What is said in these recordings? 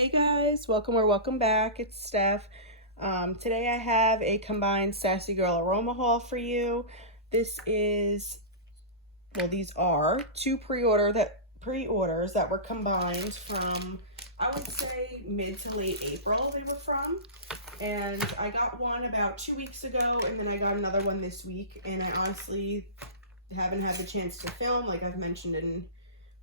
Hey guys, welcome or welcome back. It's Steph. Today I have a combined Sassy Girl Aroma haul for you. These are two pre-orders that were combined from, I would say, mid to late April they were from. And I got one about 2 weeks ago, and then I got another one this week, and I honestly haven't had the chance to film, like I've mentioned in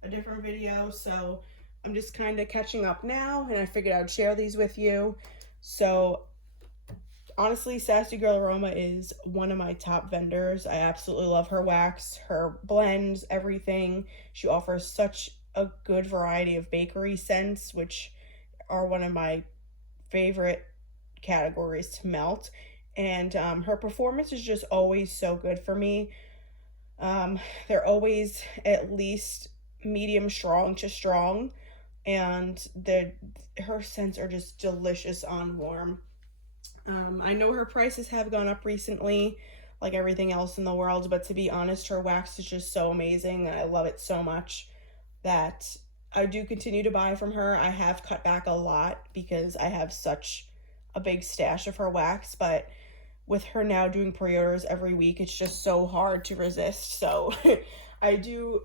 a different video, so I'm just kind of catching up now, and I figured I'd share these with you. So honestly, Sassy Girl Aroma is one of my top vendors. I absolutely love her wax, her blends, everything. She offers such a good variety of bakery scents, which are one of my favorite categories to melt. And her performance is just always so good for me. They're always at least medium strong to strong, and her scents are just delicious on warm. I know her prices have gone up recently, like everything else in the world, but to be honest, her wax is just so amazing, and I love it so much that I do continue to buy from her. I have cut back a lot because I have such a big stash of her wax, but with her now doing pre-orders every week, it's just so hard to resist. So I do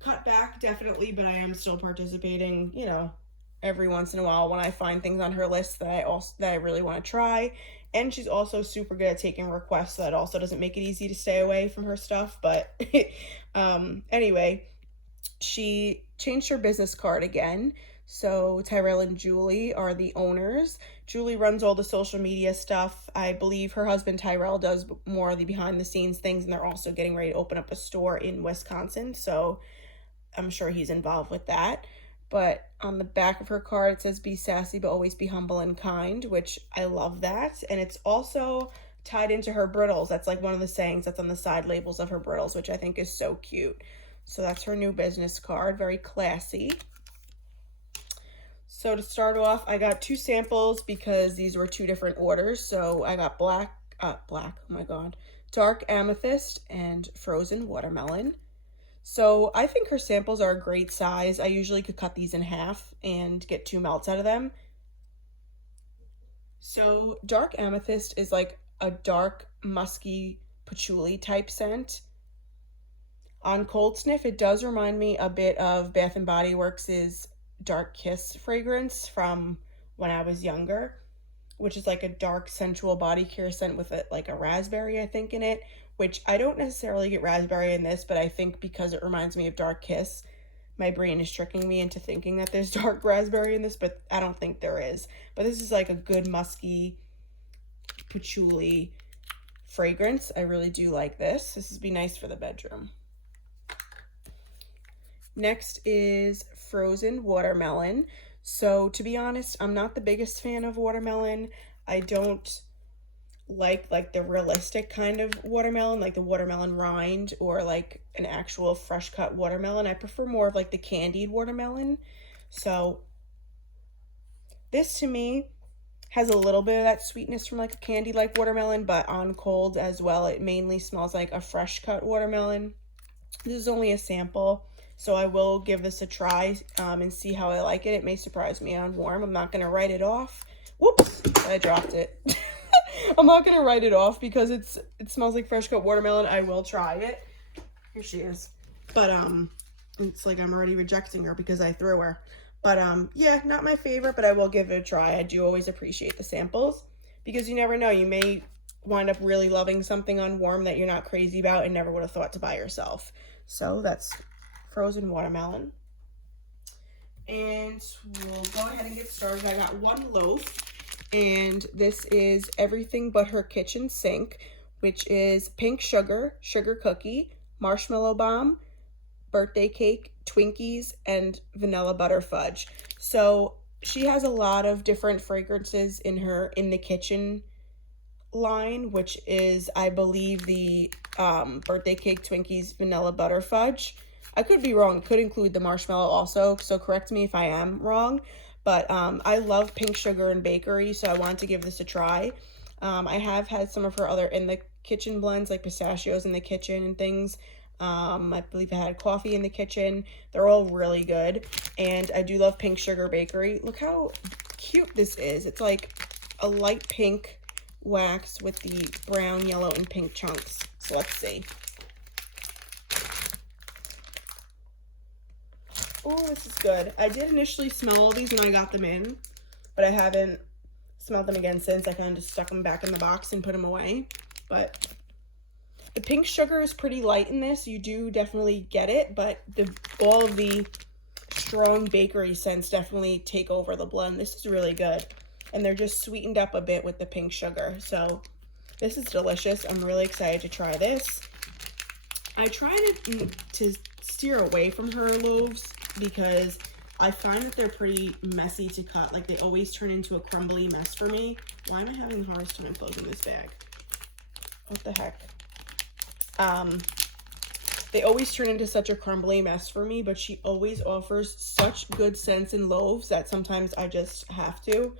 cut back definitely, but I am still participating, every once in a while when I find things on her list that I really want to try. And she's also super good at taking requests, so that also doesn't make it easy to stay away from her stuff. But anyway, she changed her business card again. So Tyrell and Julie are the owners. Julie runs all the social media stuff. I believe her husband Tyrell does more of the behind the scenes things, and they're also getting ready to open up a store in Wisconsin. So I'm sure he's involved with that. But on the back of her card, it says, "Be sassy, but always be humble and kind," which I love that. And it's also tied into her brittles. That's like one of the sayings that's on the side labels of her brittles, which I think is so cute. So that's her new business card, very classy. So to start off, I got two samples because these were two different orders. So I got oh my God, dark amethyst and frozen watermelon. So I think her samples are a great size. I usually could cut these in half and get two melts out of them. So dark amethyst is like a dark musky patchouli type scent. On cold sniff, it does remind me a bit of Bath and Body Works' Dark Kiss fragrance from when I was younger, which is like a dark sensual body care scent with like a raspberry, I think, in it, which I don't necessarily get raspberry in this, but I think because it reminds me of Dark Kiss, my brain is tricking me into thinking that there's dark raspberry in this, but I don't think there is. But this is like a good musky patchouli fragrance. I really do like this. This would be nice for the bedroom. Next is frozen watermelon. So to be honest, I'm not the biggest fan of watermelon. I don't like the realistic kind of watermelon, like the watermelon rind or like an actual fresh cut watermelon. I prefer more of like the candied watermelon. So this to me has a little bit of that sweetness from like a candied like watermelon, but on cold as well, it mainly smells like a fresh cut watermelon. This is only a sample, so I will give this a try and see how I like it. It may surprise me on warm. I'm not going to write it off. Whoops, I dropped it. I'm not going to write it off because it smells like fresh cut watermelon. I will try it. Here she is. But it's like I'm already rejecting her because I threw her. But yeah, not my favorite, but I will give it a try. I do always appreciate the samples because you never know. You may wind up really loving something on warm that you're not crazy about and never would have thought to buy yourself. So that's frozen watermelon. And we'll go ahead and get started. I got one loaf, and this is Everything But Her Kitchen Sink, which is pink sugar, sugar cookie, marshmallow bomb, birthday cake, Twinkies, and vanilla butter fudge. So she has a lot of different fragrances in the kitchen line, which is, I believe, the birthday cake, Twinkies, vanilla butter fudge. I could be wrong. It could include the marshmallow also, so correct me if I am wrong. But I love pink sugar and bakery, so I wanted to give this a try. I have had some of her other in the kitchen blends, like pistachios in the kitchen and things. I believe I had coffee in the kitchen. They're all really good. And I do love Pink Sugar Bakery. Look how cute this is. It's like a light pink wax with the brown, yellow, and pink chunks. So let's see. Oh, this is good. I did initially smell all these when I got them in, but I haven't smelled them again since. I kind of just stuck them back in the box and put them away. But the pink sugar is pretty light in this. You do definitely get it, but all of the strong bakery scents definitely take over the blend. This is really good. And they're just sweetened up a bit with the pink sugar. So this is delicious. I'm really excited to try this. I try to steer away from her loaves because I find that they're pretty messy to cut. Like, they always turn into a crumbly mess for me. Why am I having the hardest time closing this bag? What the heck? They always turn into such a crumbly mess for me, but she always offers such good scents in loaves that sometimes I just have to.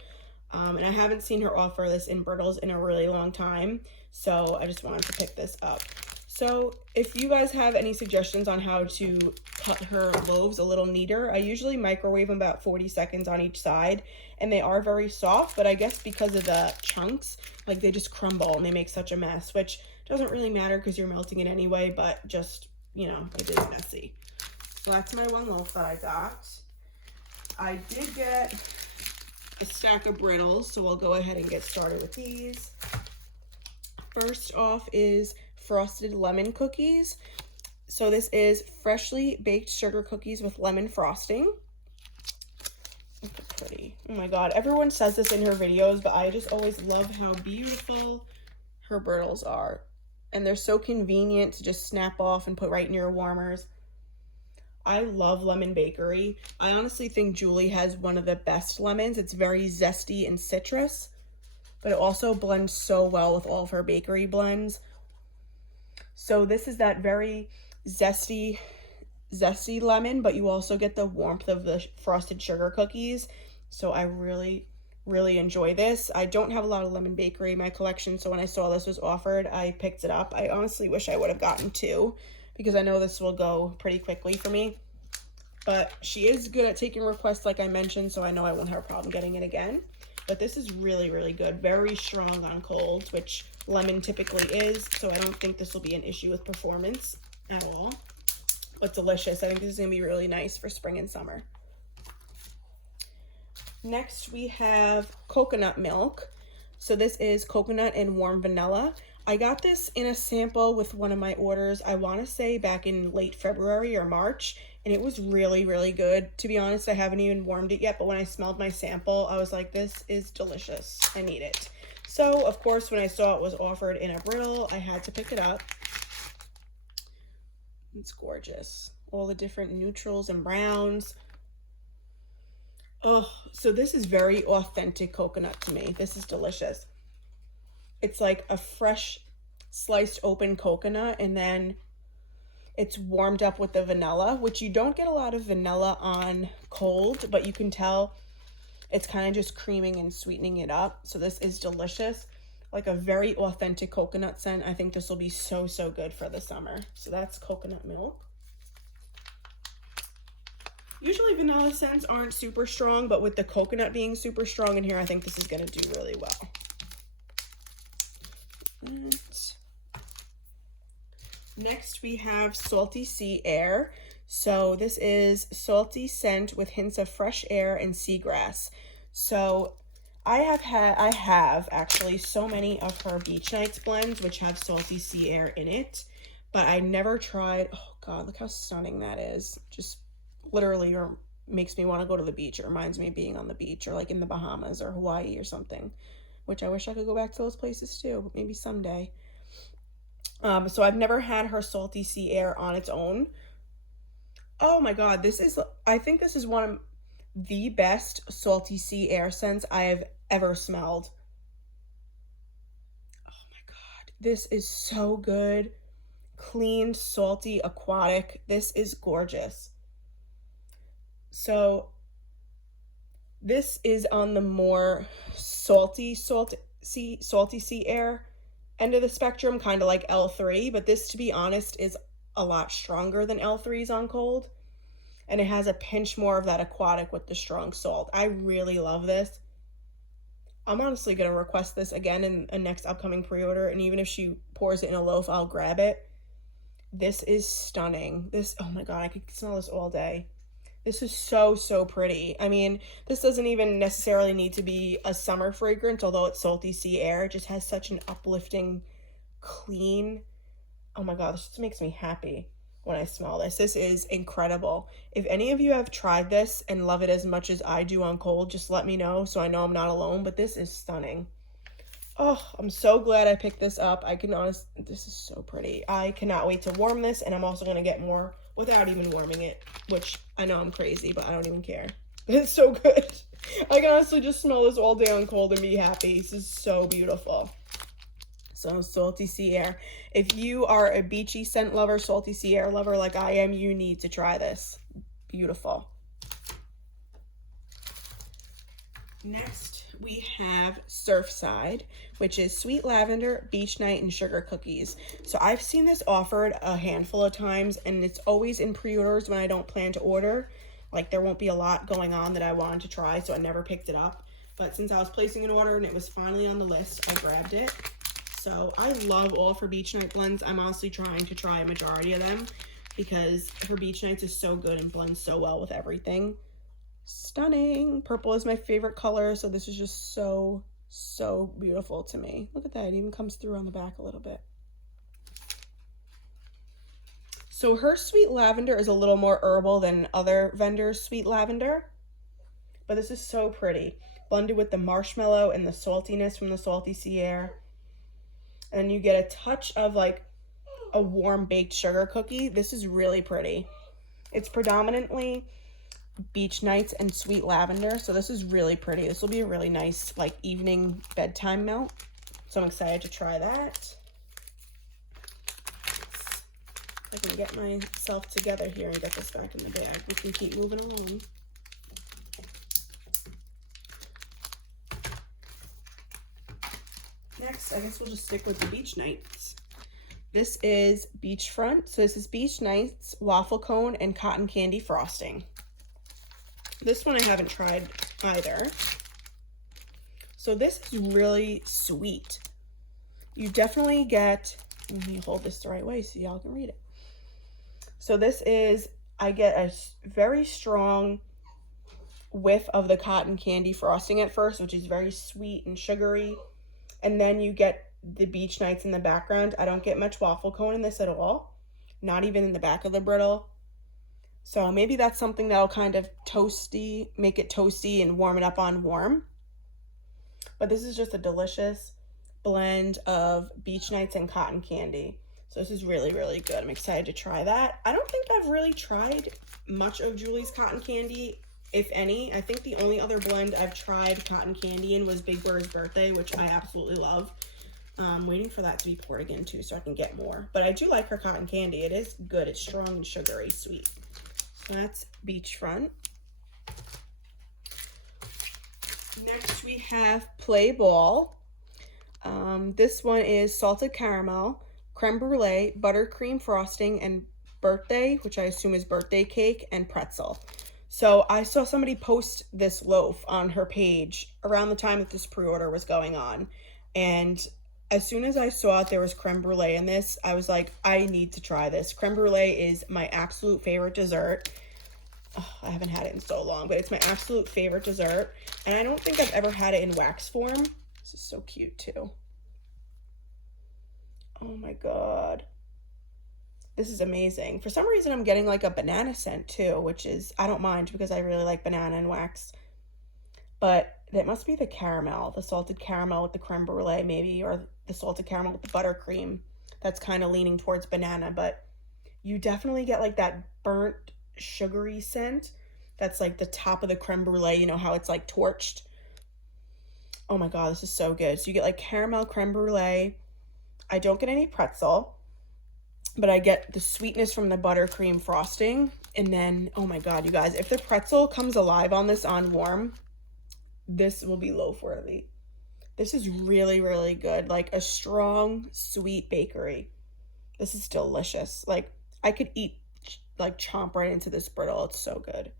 And I haven't seen her offer this in brittles in a really long time, so I just wanted to pick this up. So if you guys have any suggestions on how to cut her loaves a little neater, I usually microwave them about 40 seconds on each side, and they are very soft, but I guess because of the chunks, like, they just crumble and they make such a mess, which doesn't really matter because you're melting it anyway, but just, you know, it is messy. So that's my one loaf that I got. I did get a stack of brittles, so I'll go ahead and get started with these. First off is frosted lemon cookies. So this is freshly baked sugar cookies with lemon frosting. Look how pretty. Oh my god, everyone says this in her videos, but I just always love how beautiful her brittles are. And they're so convenient to just snap off and put right in your warmers. I love Lemon Bakery. I honestly think Julie has one of the best lemons. It's very zesty and citrus, but it also blends so well with all of her bakery blends. So this is that very zesty lemon, but you also get the warmth of the frosted sugar cookies. So I really enjoy this. I don't have a lot of Lemon Bakery in my collection, so when I saw this was offered, I picked it up. I honestly wish I would have gotten two because I know this will go pretty quickly for me. But she is good at taking requests, like I mentioned, so I know I won't have a problem getting it again. But this is really good. Very strong on colds, which lemon typically is, so I don't think this will be an issue with performance at all. But delicious. I think this is going to be really nice for spring and summer. Next, we have coconut milk. So this is coconut and warm vanilla. I got this in a sample with one of my orders, I want to say back in late February or March, and it was really good. To be honest, I haven't even warmed it yet, but when I smelled my sample, I was like, this is delicious. I need it. So, of course, when I saw it was offered in a brittle, I had to pick it up. It's gorgeous. All the different neutrals and browns. Oh, so this is very authentic coconut to me. This is delicious. It's like a fresh sliced open coconut, and then it's warmed up with the vanilla, which you don't get a lot of vanilla on cold, but you can tell it's kind of just creaming and sweetening it up. So this is delicious. Like a very authentic coconut scent. I think this will be so good for the summer. So that's coconut milk. Usually vanilla scents aren't super strong, but with the coconut being super strong in here, I think this is going to do really well. Next, we have Salty Sea Air. So this is salty scent with hints of fresh air and seagrass. So I have actually so many of her Beach Nights blends, which have Salty Sea Air in it, but I never tried. Oh God, look how stunning that is. Just literally makes me want to go to the beach. It reminds me of being on the beach or like in the Bahamas or Hawaii or something, which I wish I could go back to those places too, but maybe someday. So I've never had her Salty Sea Air on its own. Oh my God, I think this is one of the best Salty Sea Air scents I have ever smelled. Oh my God, this is so good. Clean, salty, aquatic. This is gorgeous. So this is on the more salty sea air end of the spectrum, kind of like L3, but this, to be honest, is a lot stronger than L3's on cold. And it has a pinch more of that aquatic with the strong salt. I really love this. I'm honestly going to request this again in a next upcoming pre-order. And even if she pours it in a loaf, I'll grab it. This is stunning. This, oh my God, I could smell this all day. This is so, so pretty. I mean, this doesn't even necessarily need to be a summer fragrance, although it's Salty Sea Air. It just has such an uplifting, clean, oh my God, this just makes me happy when I smell this. This is incredible. If any of you have tried this and love it as much as I do on cold, just let me know so I know I'm not alone, but this is stunning. Oh, I'm so glad I picked this up. This is so pretty. I cannot wait to warm this, and I'm also going to get more without even warming it, which I know I'm crazy, but I don't even care. It's so good. I can honestly just smell this all day on cold and be happy. This is so beautiful. So Salty Sea Air. If you are a beachy scent lover, Salty Sea Air lover like I am, you need to try this. Beautiful. Next, we have Surfside, which is sweet lavender, beach night, and sugar cookies. So I've seen this offered a handful of times, and it's always in pre-orders when I don't plan to order. Like, there won't be a lot going on that I wanted to try, so I never picked it up. But since I was placing an order and it was finally on the list, I grabbed it. So I love all of her beach night blends. I'm honestly trying to try a majority of them because her beach nights is so good and blends so well with everything. Stunning. Purple is my favorite color, so this is just so, so beautiful to me. Look at that. It even comes through on the back a little bit. So her sweet lavender is a little more herbal than other vendors' sweet lavender, but this is so pretty. Blended with the marshmallow and the saltiness from the Salty Sea Air. And you get a touch of like a warm baked sugar cookie. This is really pretty. It's predominantly beach nights and sweet lavender, so this is really pretty. This will be a really nice like evening bedtime melt, so I'm excited to try that. I can get myself together here and get this back in the bag. We can keep moving along. Next, I guess we'll just stick with the beach nights. This is beachfront. So this is beach nights, waffle cone, and cotton candy frosting. This one I haven't tried either. So this is really sweet. You definitely get, let me hold this the right way so y'all can read it. So this is, I get a very strong whiff of the cotton candy frosting at first, which is very sweet and sugary. And then you get the beach nights in the background. I don't get much waffle cone in this at all. Not even in the back of the brittle. So maybe that's something that'll kind of make it toasty and warm it up on warm. But this is just a delicious blend of beach nights and cotton candy. So this is really, really good. I'm excited to try that. I don't think I've really tried much of Julie's cotton candy, if any. I think the only other blend I've tried cotton candy in was Big Bird's Birthday, which I absolutely love. I'm waiting for that to be poured again too so I can get more. But I do like her cotton candy. It is good. It's strong and sugary sweet. So that's beachfront. Next we have Play Ball. This one is salted caramel, creme brulee, buttercream frosting, and birthday, which I assume is birthday cake, and pretzel. So I saw somebody post this loaf on her page around the time that this pre-order was going on. And as soon as I saw there was creme brulee in this, I was like, I need to try this. Creme brulee is my absolute favorite dessert. Oh, I haven't had it in so long, but it's my absolute favorite dessert. And I don't think I've ever had it in wax form. This is so cute too. Oh my God. This is amazing. For some reason, I'm getting like a banana scent too, which is, I don't mind because I really like banana and wax. But it must be the caramel, the salted caramel with the creme brulee maybe, or the salted caramel with the buttercream. That's kind of leaning towards banana, but you definitely get like that burnt sugary scent. That's like the top of the creme brulee, you know how it's like torched. Oh my God, this is so good. So you get like caramel creme brulee. I don't get any pretzel, but I get the sweetness from the buttercream frosting. And then, oh my God, you guys, if the pretzel comes alive on this on warm, this will be loaf worthy. This is really, really good. Like a strong, sweet bakery. This is delicious. Like I could eat, like chomp right into this brittle. It's so good.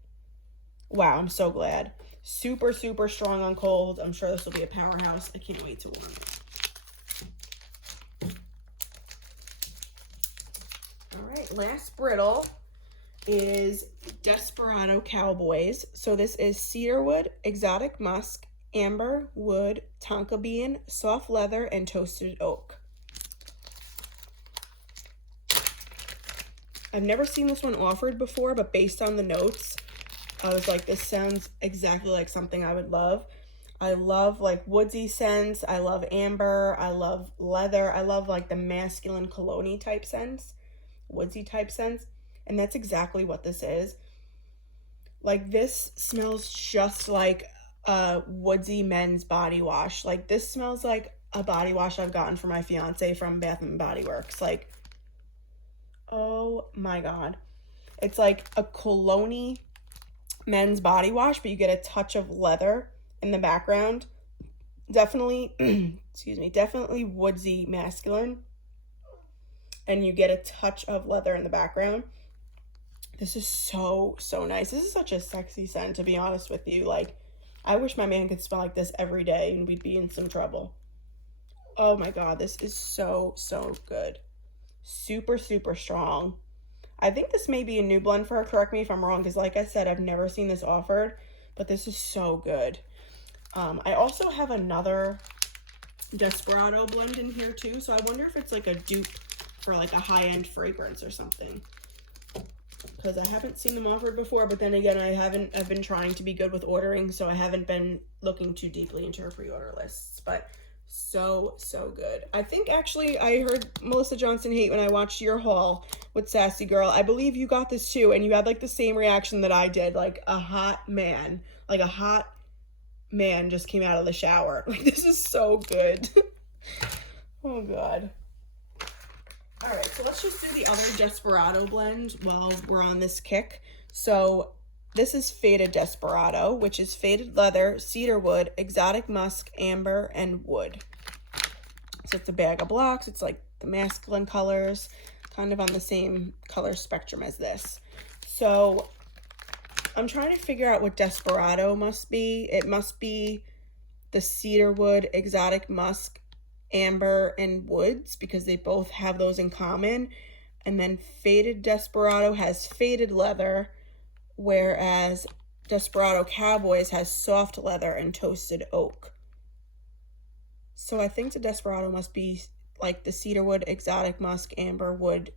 Wow, I'm so glad. Super, super strong on cold. I'm sure this will be a powerhouse. I can't wait to warm it. All right, last brittle is Desperado Cowboys. So this is cedarwood, exotic musk, amber, wood, tonka bean, soft leather, and toasted oak. I've never seen this one offered before, but based on the notes, I was like, this sounds exactly like something I would love. I love like woodsy scents. I love amber. I love leather. I love like the masculine cologne type scents, woodsy type scents. And that's exactly what this is. Like this smells just like a woodsy men's body wash. Like this smells like a body wash I've gotten for my fiance from Bath and Body Works. Like, oh my God. It's like a cologne men's body wash, but you get a touch of leather in the background. Definitely, excuse me, definitely woodsy masculine. And you get a touch of leather in the background. This is so, so nice. This is such a sexy scent, to be honest with you. Like, I wish my man could smell like this every day and we'd be in some trouble. Oh my God, this is so, so good. Super, super strong. I think this may be a new blend for her. Correct me if I'm wrong, because like I said, I've never seen this offered, but this is so good. I also have another Desperado blend in here too, so I wonder if it's like a dupe for like a high-end fragrance or something, because I haven't seen them offered before. But then again, I've been trying to be good with ordering, so I haven't been looking too deeply into her pre-order lists. But so, so good. I think actually I heard Melissa Johnson hate when I watched your haul with Sassy Girl. I believe you got this too, and you had like the same reaction that I did, like a hot man, like a hot man just came out of the shower. Like, this is so good. Oh God. All right, so let's just do the other Desperado blend while we're on this kick. So this is Faded Desperado, which is faded leather, cedarwood, exotic musk, amber, and wood. So it's a bag of blocks. It's like the masculine colors, kind of on the same color spectrum as this. So I'm trying to figure out what Desperado must be. It must be the cedarwood, exotic musk, amber, and woods, because they both have those in common. And then Faded Desperado has faded leather, whereas Desperado Cowboys has soft leather and toasted oak. So I think the Desperado must be like the cedarwood, exotic musk, amber, wood,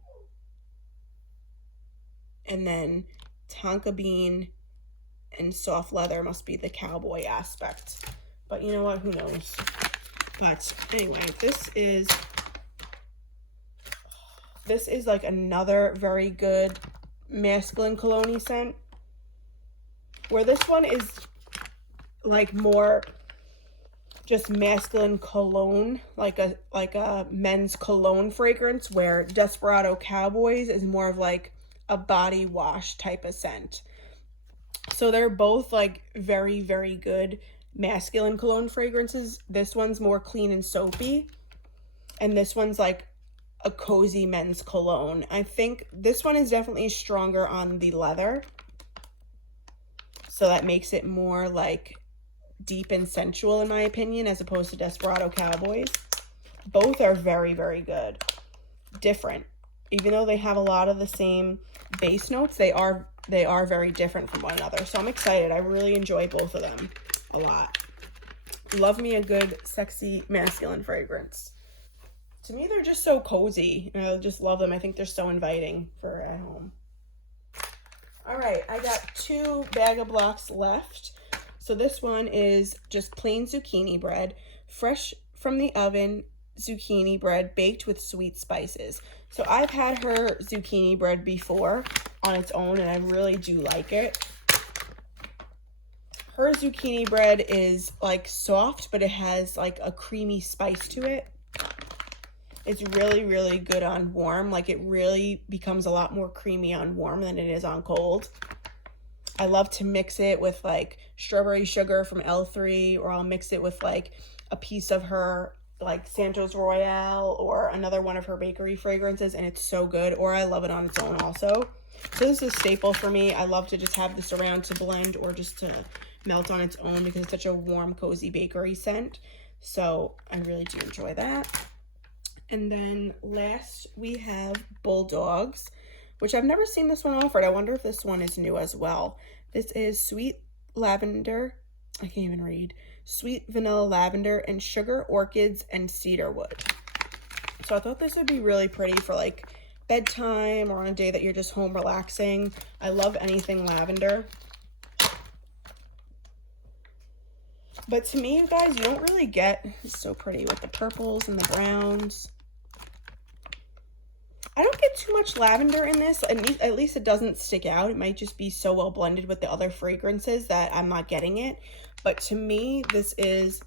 and then tonka bean and soft leather must be the cowboy aspect. But you know what? Who knows? But anyway, this is like another very good masculine cologne scent, where this one is like more just masculine cologne, like a men's cologne fragrance, where Desperado Cowboys is more of like a body wash type of scent. So they're both like very, very good masculine cologne fragrances. This one's more clean and soapy, and this one's like a cozy men's cologne. I think this one is definitely stronger on the leather, so that makes it more like deep and sensual in my opinion, as opposed to Desperado Cowboys. Both are very, very good. Different. Even though they have a lot of the same base notes, they are very different from one another. So I'm excited. I really enjoy both of them a lot. Love me a good, sexy, masculine fragrance. To me, they're just so cozy. I just love them. I think they're so inviting for at home. All right, I got 2 bag of blocks left. So this one is just plain zucchini bread, fresh from the oven zucchini bread baked with sweet spices. So I've had her zucchini bread before on its own, and I really do like it. Her zucchini bread is like soft, but it has like a creamy spice to it. It's really, really good on warm. Like, it really becomes a lot more creamy on warm than it is on cold. I love to mix it with like strawberry sugar from L3, or I'll mix it with like a piece of her like Santos Royale or another one of her bakery fragrances, and it's so good. Or I love it on its own also. So this is a staple for me. I love to just have this around to blend or just to melt on its own because it's such a warm, cozy bakery scent. So I really do enjoy that. And then last we have Bulldogs, which I've never seen this one offered. I wonder if this one is new as well. This is sweet lavender. I can't even read. Sweet vanilla lavender and sugar orchids and cedarwood. So I thought this would be really pretty for like bedtime or on a day that you're just home relaxing. I love anything lavender. But to me, you guys, you don't really get, it's so pretty with the purples and the browns. I don't get too much lavender in this. At least it doesn't stick out. It might just be so well blended with the other fragrances that I'm not getting it. But to me, this is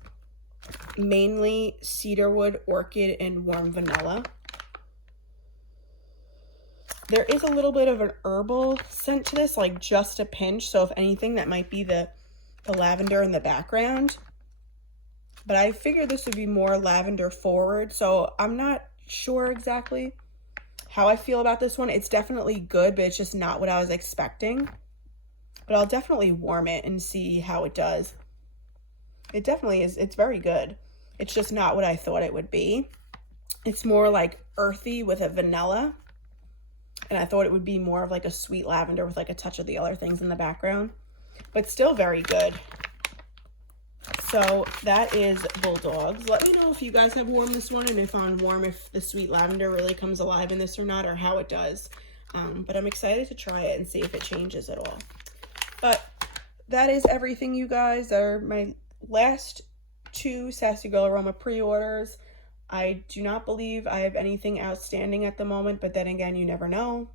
mainly cedarwood, orchid, and warm vanilla. There is a little bit of an herbal scent to this, like just a pinch. So if anything, that might be the lavender in the background. But I figured this would be more lavender forward. So I'm not sure exactly how I feel about this one. It's definitely good, but it's just not what I was expecting. But I'll definitely warm it and see how it does. It definitely is. It's very good. It's just not what I thought it would be. It's more like earthy with a vanilla. And I thought it would be more of like a sweet lavender with like a touch of the other things in the background. But still very good. So that is Bulldogs. Let me know if you guys have warmed this one and if on warm, if the sweet lavender really comes alive in this or not, or how it does. But I'm excited to try it and see if it changes at all. But that is everything, you guys. Are my last 2 Sassy Girl Aroma pre-orders. I do not believe I have anything outstanding at the moment, but then again, you never know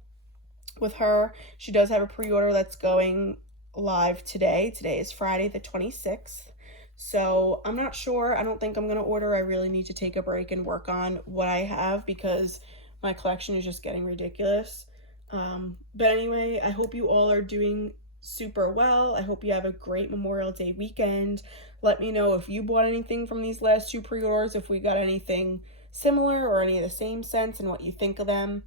with her. She does have a pre-order that's going live today. Today is Friday the 26th. So I'm not sure. I don't think I'm going to order. I really need to take a break and work on what I have because my collection is just getting ridiculous. But anyway, I hope you all are doing super well. I hope you have a great Memorial Day weekend. Let me know if you bought anything from these last 2 pre-orders, if we got anything similar or any of the same scents and what you think of them.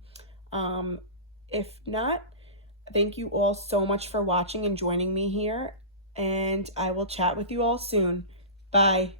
If not, thank you all so much for watching and joining me here, and I will chat with you all soon. Bye.